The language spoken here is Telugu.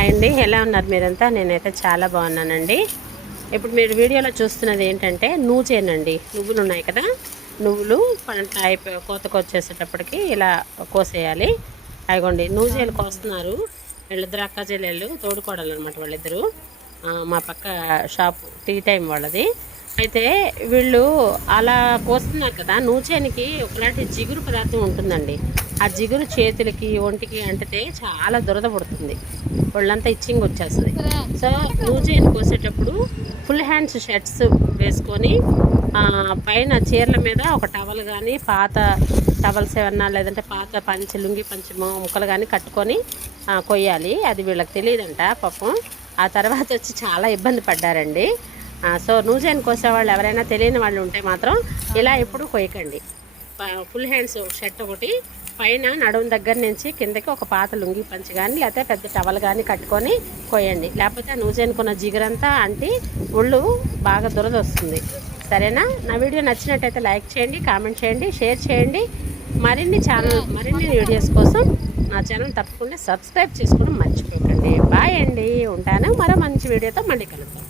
హాయ్ అండి ఎలా ఉన్నారు మీరంతా? నేనైతే చాలా బాగున్నానండి. ఇప్పుడు మీరు వీడియోలో చూస్తున్నది ఏంటంటే నూచేనండి నువ్వులు ఉన్నాయి కదా? నువ్వులు పంట అయిపోయి కోతకు వచ్చేసేటప్పటికి ఇలా కోసేయాలి. అదిగోండి నూజేలు కోస్తున్నారు. వీళ్ళిద్దరు అక్క చెల్లెళ్ళు తోడుకోడలు అనమాట వాళ్ళిద్దరూ మా పక్క షాప్ టీ టైం వాళ్ళది. అయితే వీళ్ళు అలా కోస్తున్నారు కదా నూచేనికి ఒకలాంటి జిగురు పదార్థం ఉంటుందండి. ఆ జిగురు చేతులకి ఒంటికి అంటితే చాలా దురద పడుతుంది. వాళ్ళంతా ఇచ్చింగ్ వచ్చేస్తుంది. సో నూచేని కోసేటప్పుడు ఫుల్ హ్యాండ్స్ షర్ట్స్ వేసుకొని పైన చీరల మీద ఒక టవల్ కానీ పాత టవల్స్ ఏమన్నా లేదంటే పాత పంచి లుంగి పంచి ముక్కలు కానీ కట్టుకొని కొయ్యాలి. అది వీళ్ళకి తెలియదంట పాపం. ఆ తర్వాత వచ్చి చాలా ఇబ్బంది పడ్డారండి. సో నూజైన్ కోసేవాళ్ళు ఎవరైనా తెలియని వాళ్ళు ఉంటే మాత్రం ఇలా ఎప్పుడు కొయ్యకండి. ఫుల్ హ్యాండ్స్ షర్ట్ ఒకటి పైన నడుము దగ్గర నుంచి కిందకి ఒక పాత లుంగి పంచి కానీ లేకపోతే పెద్ద టవల్ కానీ కట్టుకొని కొయ్యండి. లేకపోతే నూజెనుకున్న జిగురంతా అంటి ఒళ్ళు బాగా దురద వస్తుంది సరేనా? నా వీడియో నచ్చినట్టయితే లైక్ చేయండి కామెంట్ చేయండి షేర్ చేయండి. మరిన్ని ఛానల్ మరిన్ని వీడియోస్ కోసం నా ఛానల్ తప్పకుండా సబ్స్క్రైబ్ చేసుకోవడం మర్చిపోకండి. బాయ్ అండి. ఉంటాను. మరో మంచి వీడియోతో మళ్ళీ కలుద్దాం.